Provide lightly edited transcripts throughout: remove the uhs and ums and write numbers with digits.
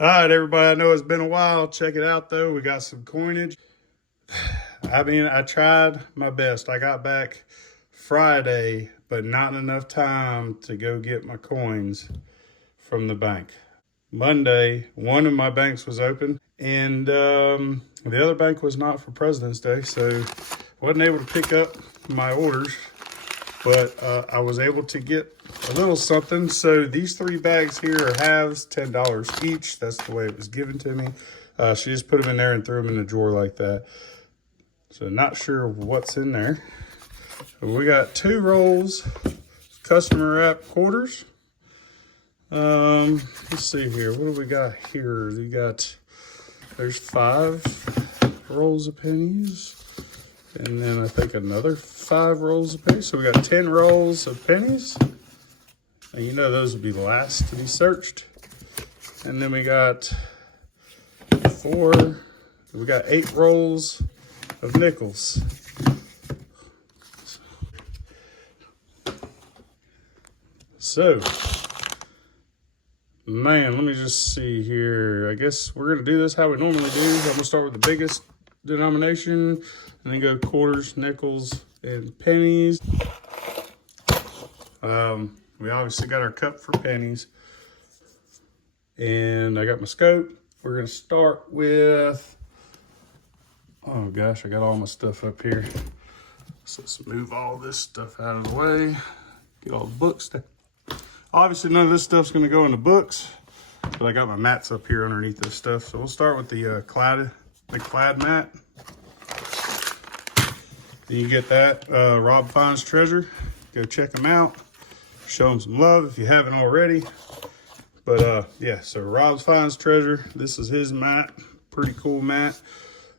All right, everybody, I know it's been a while. Check it out, though. We got some coinage. I mean, I tried my best. I got back Friday, but not enough time to go get my coins from the bank. Monday, one of my banks was open, and the other bank was not for President's Day, so wasn't able to pick up my orders, but I was able to get a little something. So these 3 bags here are halves, $10 each. That's the way it was given to me. She just put them in there and threw them in the drawer like that. So not sure what's in there. We got 2 rolls customer wrap quarters. Let's see here. What do we got here? There's 5 rolls of pennies. And then I think another 5 rolls of pennies. So we got 10 rolls of pennies. And you know those will be last to be searched. And then we got 8 rolls of nickels. So, man, let me just see here. I guess we're going to do this how we normally do. I'm going to start with the biggest denomination and then go quarters, nickels, and pennies. We obviously got our cup for pennies. And I got my scope. We're going to start with, oh gosh, I got all my stuff up here. So let's move all this stuff out of the way. Get all the books. Obviously, none of this stuff's going to go in the books, but I got my mats up here underneath this stuff. So we'll start with the clad mat. Then you get that, Rob Finds Treasure. Go check them out. Show them some love if you haven't already. But yeah, so Rob Finds Treasure. This is his mat. Pretty cool mat.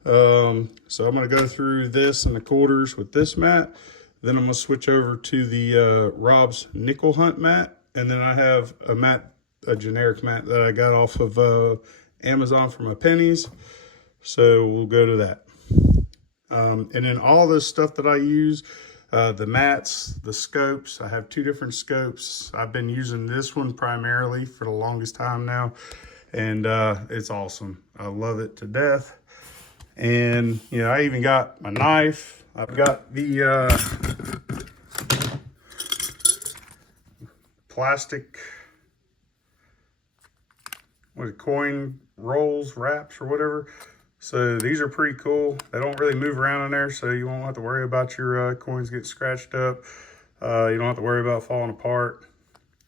So I'm going to go through this and the quarters with this mat. Then I'm going to switch over to the Rob's Nickel Hunt mat. And then I have a generic mat that I got off of Amazon for my pennies. So we'll go to that. And then all this stuff that I use, the mats, the scopes. I have 2 different scopes. I've been using this one primarily for the longest time now. And it's awesome. I love it to death. And, you know, I even got my knife. I've got the plastic, coin rolls, wraps, or whatever. So these are pretty cool. They don't really move around in there, so you won't have to worry about your coins getting scratched up. You don't have to worry about falling apart.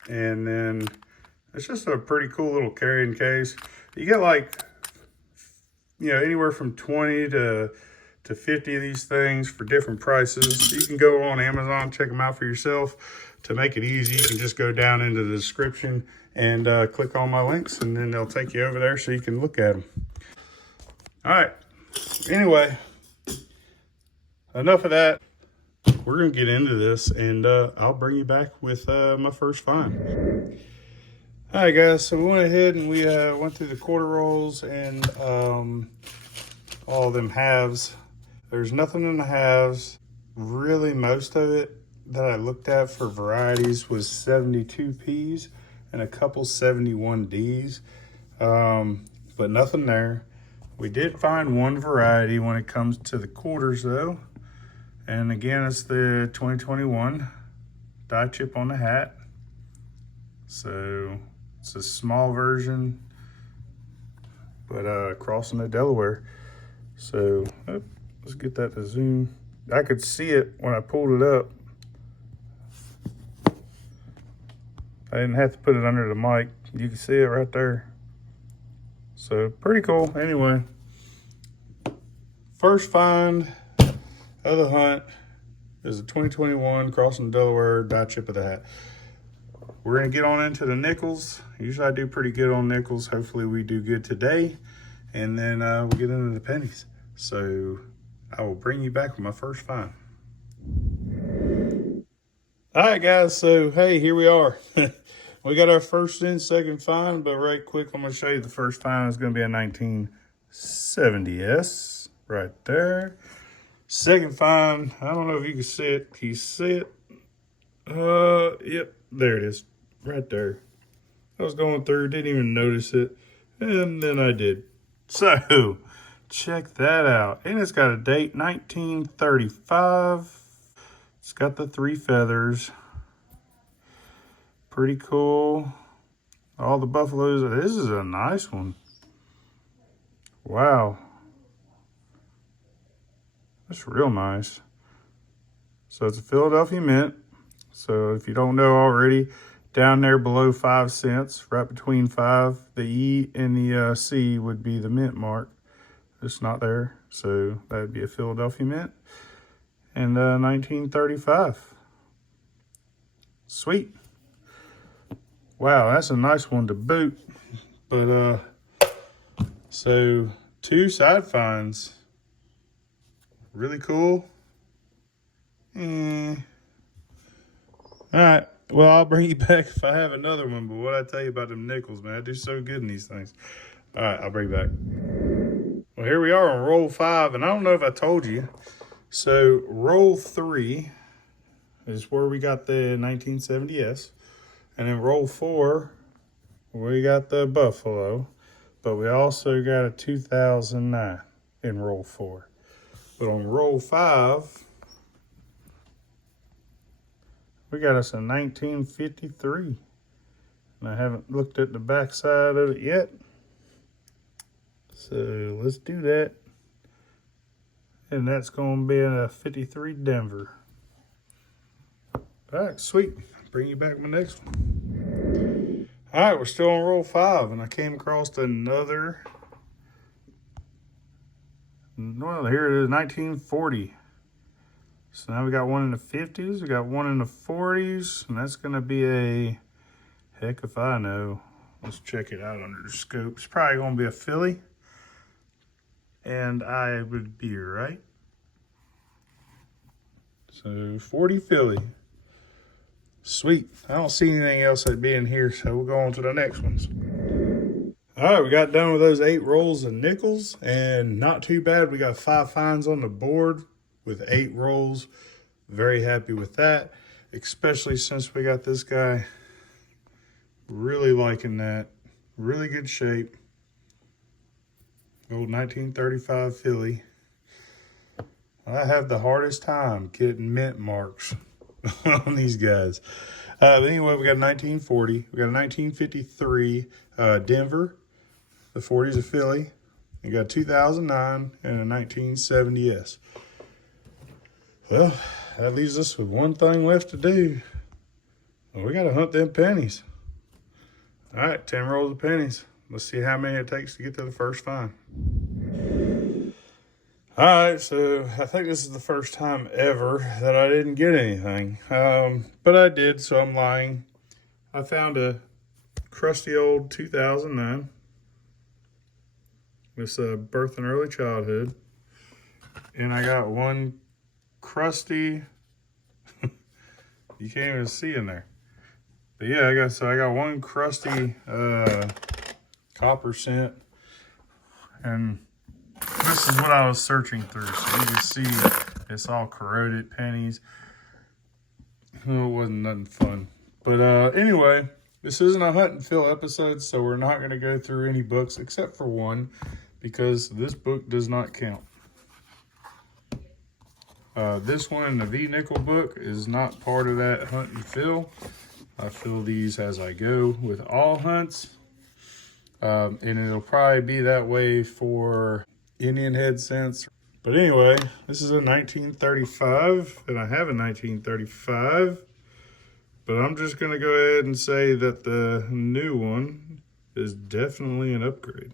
And then it's just a pretty cool little carrying case. You get like, you know, anywhere from 20 to 50 of these things for different prices. You can go on Amazon, check them out for yourself. To make it easy, you can just go down into the description and click on my links, and then they'll take you over there so you can look at them. All right, anyway, enough of that. We're gonna get into this, and I'll bring you back with my first find. All right, guys, so we went ahead and we went through the quarter rolls and all of them halves. There's nothing in the halves. Really, most of it that I looked at for varieties was 72 Ps and a couple 71 Ds, but nothing there. We did find one variety when it comes to the quarters though. And again, it's the 2021 die chip on the hat. So it's a small version, but crossing the Delaware. So let's get that to zoom. I could see it when I pulled it up. I didn't have to put it under the mic. You can see it right there. So pretty cool. Anyway, first find of the hunt is a 2021 Crossing Delaware die chip of the hat. We're gonna get on into the nickels. Usually I do pretty good on nickels. Hopefully we do good today. And then we'll get into the pennies. So I will bring you back with my first find. All right, guys, so hey, here we are. We got our first and second find, but right quick, I'm gonna show you the first find. It's gonna be a 1970S right there. Second find, I don't know if you can see it. Can you see it? Yep, there it is, right there. I was going through, didn't even notice it. And then I did. So, check that out. And it's got a date, 1935. It's got the 3 feathers. Pretty cool. All the buffaloes. This is a nice one. Wow. That's real nice. So it's a Philadelphia mint. So if you don't know already, down there below 5 cents, right between 5, the E and the C would be the mint mark. It's not there. So that would be a Philadelphia mint. And 1935. Sweet. Wow, that's a nice one to boot. But so 2 side finds. Really cool. All right. Well, I'll bring you back if I have another one. But what I tell you about them nickels, man, I do so good in these things. All right, I'll bring you back. Well, here we are on roll 5, and I don't know if I told you. So roll 3 is where we got the 1970S, and then roll 4 we got the Buffalo, but we also got a 2009 in roll 4. But on roll 5. We got us a 1953, and I haven't looked at the back side of it yet. So let's do that. And that's going to be a 53 Denver. All right, sweet. Bring you back my next one. All right, we're still on roll 5, and I came across another. Well, here it is, 1940. So now we got one in the 50s, we got one in the 40s, and that's going to be a, heck if I know. Let's check it out under the scope. It's probably going to be a Philly, and I would be right. So 40 Philly. Sweet. I don't see anything else that'd be in here, so we'll go on to the next ones. All right, we got done with those 8 rolls of nickels, and not too bad. We got 5 finds on the board with 8 rolls. Very happy with that, especially since we got this guy. Really liking that. Really good shape. Old 1935 Philly. I have the hardest time getting mint marks on these guys. But anyway, we got a 1940. We got a 1953 Denver. The 40's a Philly. We got a 2009 and a 1970S. Well, that leaves us with one thing left to do. Well, we got to hunt them pennies. All right, 10 rolls of pennies. Let's see how many it takes to get to the first find. All right, so I think this is the first time ever that I didn't get anything. But I did, so I'm lying. I found a crusty old 2009. It's Birth and Early Childhood. And I got one crusty, you can't even see in there. But yeah, I got one crusty copper cent, and this is what I was searching through. So you can see it's all corroded pennies. Oh, it wasn't nothing fun. But anyway, this isn't a hunt and fill episode, so we're not going to go through any books except for one, because this book does not count. This one, the V Nickel book, is not part of that hunt and fill. I fill these as I go with all hunts. And it'll probably be that way for Indian head scents. But anyway, this is a 1935, and I have a 1935. But I'm just going to go ahead and say that the new one is definitely an upgrade.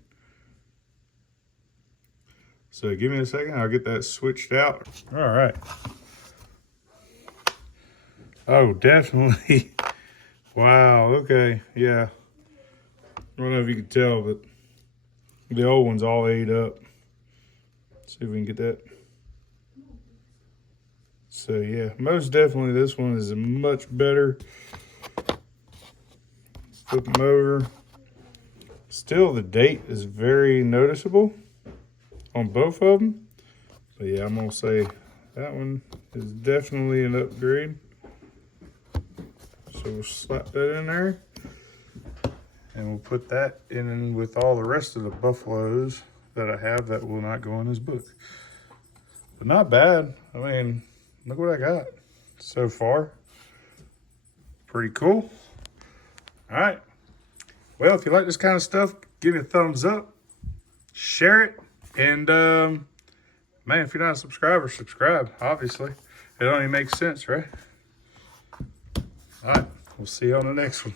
So give me a second, I'll get that switched out. All right. Oh, definitely. Wow, okay, yeah. I don't know if you can tell, but the old one's all ate up. Let's see if we can get that. So yeah, most definitely this one is much better. Flip them over. Still, the date is very noticeable on both of them. But yeah, I'm gonna say that one is definitely an upgrade. So we'll slap that in there. And we'll put that in with all the rest of the buffaloes that I have that will not go in this book. But not bad. I mean, look what I got so far. Pretty cool. All right. Well, if you like this kind of stuff, give me a thumbs up, share it, and man, if you're not a subscriber, subscribe, obviously. It only makes sense, right? All right. We'll see you on the next one.